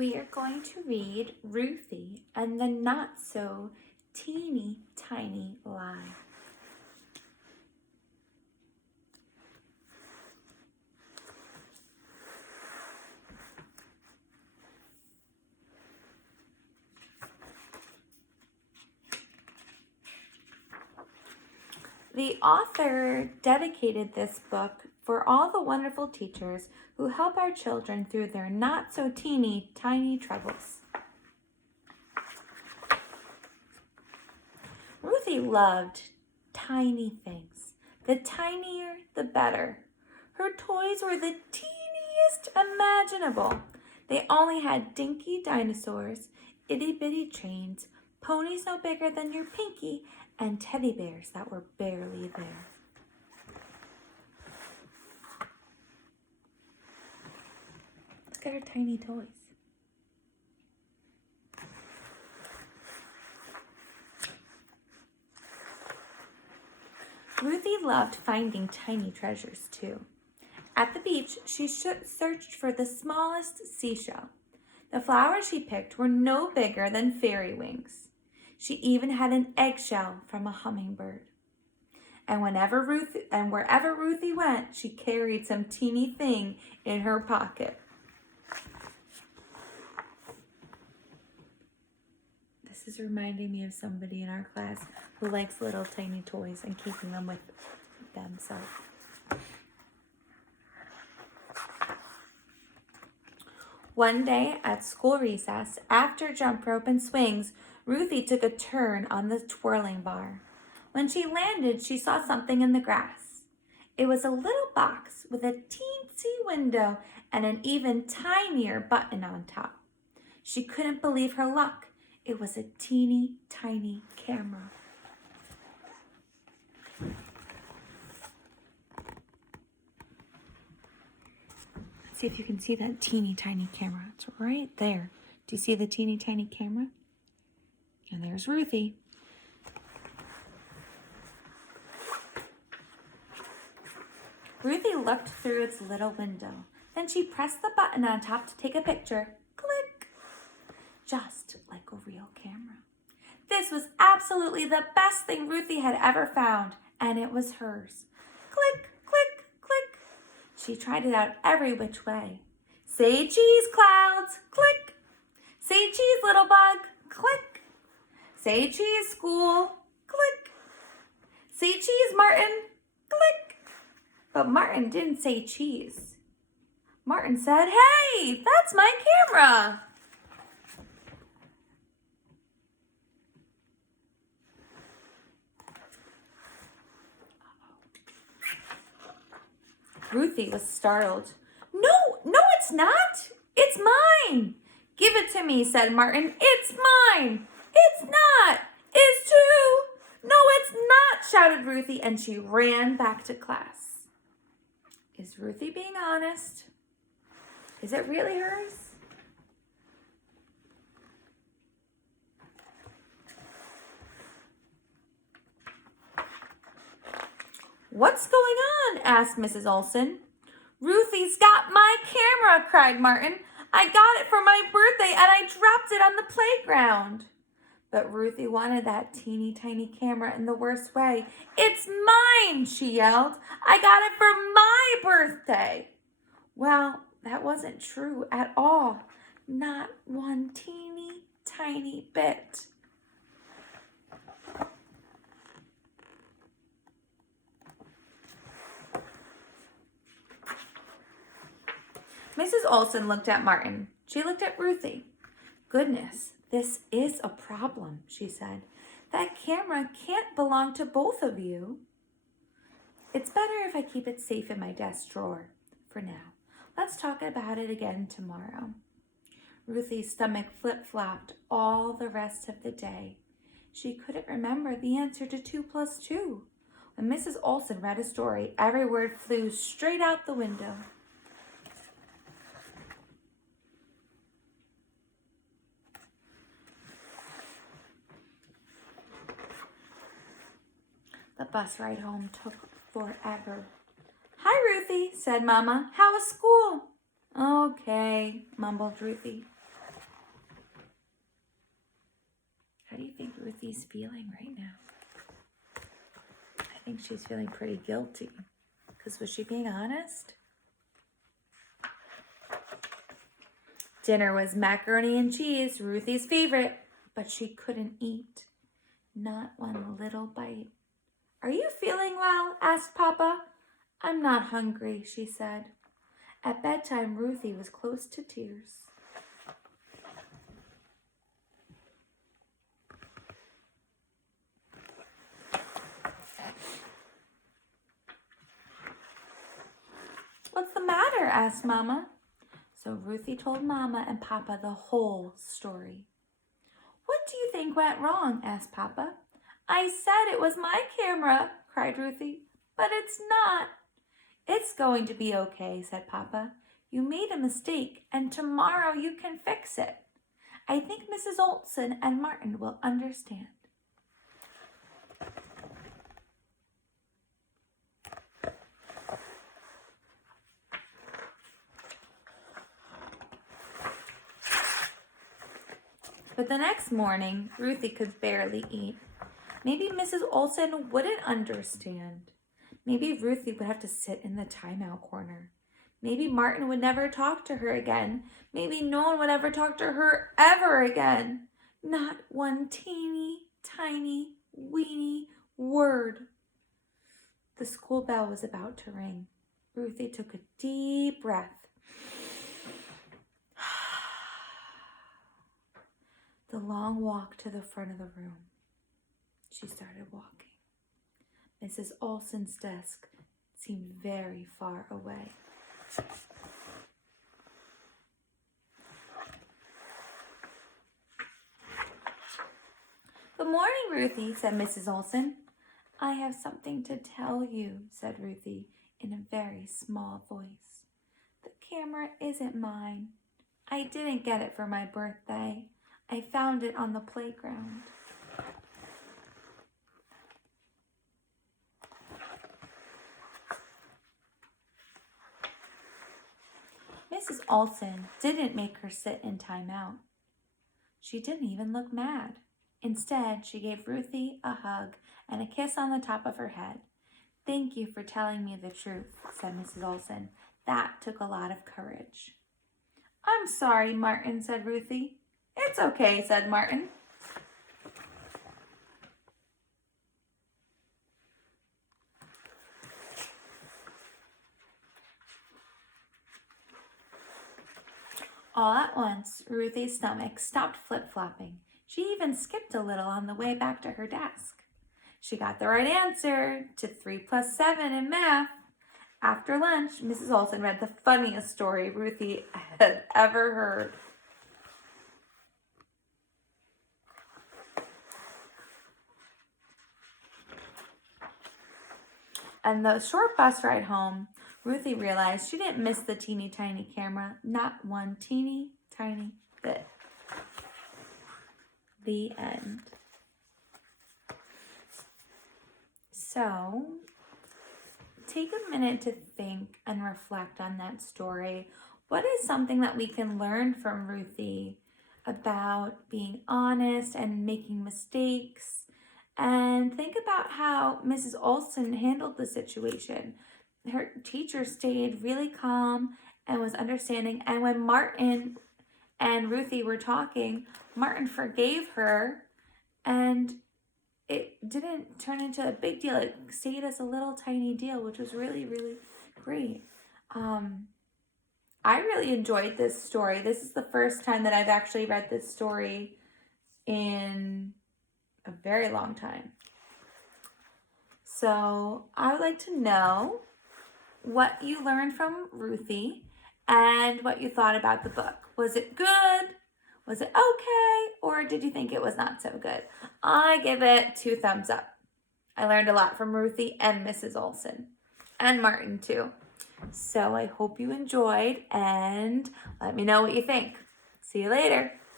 We are going to read Ruthie and the Not So Teeny Tiny Lie. The author dedicated this book for all the wonderful teachers who help our children through their not so teeny tiny troubles. Ruthie loved tiny things. The tinier, the better. Her toys were the teeniest imaginable. They only had dinky dinosaurs, itty-bitty trains, ponies no bigger than your pinky, and teddy bears that were barely there. Look at her tiny toys. Ruthie loved finding tiny treasures too. At the beach, she searched for the smallest seashell. The flowers she picked were no bigger than fairy wings. She even had an eggshell from a hummingbird. And wherever Ruthie went, she carried some teeny thing in her pocket. This is reminding me of somebody in our class who likes little tiny toys and keeping them with themselves. One day at school recess, after jump rope and swings, Ruthie took a turn on the twirling bar. When she landed, she saw something in the grass. It was a little box with a teensy window and an even tinier button on top. She couldn't believe her luck. It was a teeny tiny camera. Let's see if you can see that teeny tiny camera. It's right there. Do you see the teeny tiny camera? And there's Ruthie. Ruthie looked through its little window. Then she pressed the button on top to take a picture. Click! Just like a real camera. This was absolutely the best thing Ruthie had ever found, and it was hers. Click, click, click. She tried it out every which way. Say cheese, clouds. Click. Say cheese, little bug. Click. Say cheese, school. Click. Say cheese, Martin. Click. But Martin didn't say cheese. Martin said, "Hey, that's my camera." Ruthie was startled. No, it's not. It's mine. Give it to me, said Martin. It's mine. It's not. It's too. No, it's not, shouted Ruthie, and she ran back to class. Is Ruthie being honest? Is it really hers? What's going on? Asked Mrs. Olson. Ruthie's got my camera, cried Martin. I got it for my birthday and I dropped it on the playground. But Ruthie wanted that teeny tiny camera in the worst way. It's mine, she yelled. I got it for my birthday. Well, that wasn't true at all. Not one teeny tiny bit. Mrs. Olson looked at Martin. She looked at Ruthie. Goodness, this is a problem, she said. That camera can't belong to both of you. It's better if I keep it safe in my desk drawer for now. Let's talk about it again tomorrow. Ruthie's stomach flip-flopped all the rest of the day. She couldn't remember the answer to 2 plus 2. When Mrs. Olson read a story, every word flew straight out the window. The bus ride home took forever. Hi, Ruthie, said Mama. How was school? Okay, mumbled Ruthie. do you think Ruthie's feeling right now? I think she's feeling pretty guilty. Because was she being honest? Dinner was macaroni and cheese, Ruthie's favorite, but she couldn't eat. Not one little bite. Are you feeling well? Asked Papa. I'm not hungry, she said. At bedtime, Ruthie was close to tears. What's the matter? Asked Mama. So Ruthie told Mama and Papa the whole story. What do you think went wrong? Asked Papa. I said it was my camera, cried Ruthie, but it's not. It's going to be okay, said Papa. You made a mistake, and tomorrow you can fix it. I think Mrs. Olson and Martin will understand. But the next morning, Ruthie could barely eat. Maybe Mrs. Olson wouldn't understand. Maybe Ruthie would have to sit in the timeout corner. Maybe Martin would never talk to her again. Maybe no one would ever talk to her ever again. Not one teeny, tiny, weeny word. The school bell was about to ring. Ruthie took a deep breath. The long walk to the front of the room. She started walking. Mrs. Olson's desk seemed very far away. Good morning, Ruthie, said Mrs. Olson. I have something to tell you, said Ruthie in a very small voice. The camera isn't mine. I didn't get it for my birthday. I found it on the playground. Mrs. Olson didn't make her sit in timeout. She didn't even look mad. Instead, she gave Ruthie a hug and a kiss on the top of her head. Thank you for telling me the truth, said Mrs. Olson. That took a lot of courage. I'm sorry, Martin, said Ruthie. It's okay, said Martin. All at once, Ruthie's stomach stopped flip-flopping. She even skipped a little on the way back to her desk. She got the right answer to 3 plus 7 in math. After lunch, Mrs. Olson read the funniest story Ruthie had ever heard. On the short bus ride home, Ruthie realized she didn't miss the teeny tiny camera, not one teeny tiny bit. The end. So, take a minute to think and reflect on that story. What is something that we can learn from Ruthie about being honest and making mistakes? And think about how Mrs. Olson handled the situation. Her teacher stayed really calm and was understanding. And when Martin and Ruthie were talking, Martin forgave her and it didn't turn into a big deal. It stayed as a little tiny deal, which was really, really great. I really enjoyed this story. This is the first time that I've actually read this story in a very long time. So I would like to know what you learned from Ruthie and what you thought about the book. Was it good? Was it okay? Or did you think it was not so good? I give it 2 thumbs up. I learned a lot from Ruthie and Mrs. Olson and Martin too. So I hope you enjoyed and let me know what you think. See you later.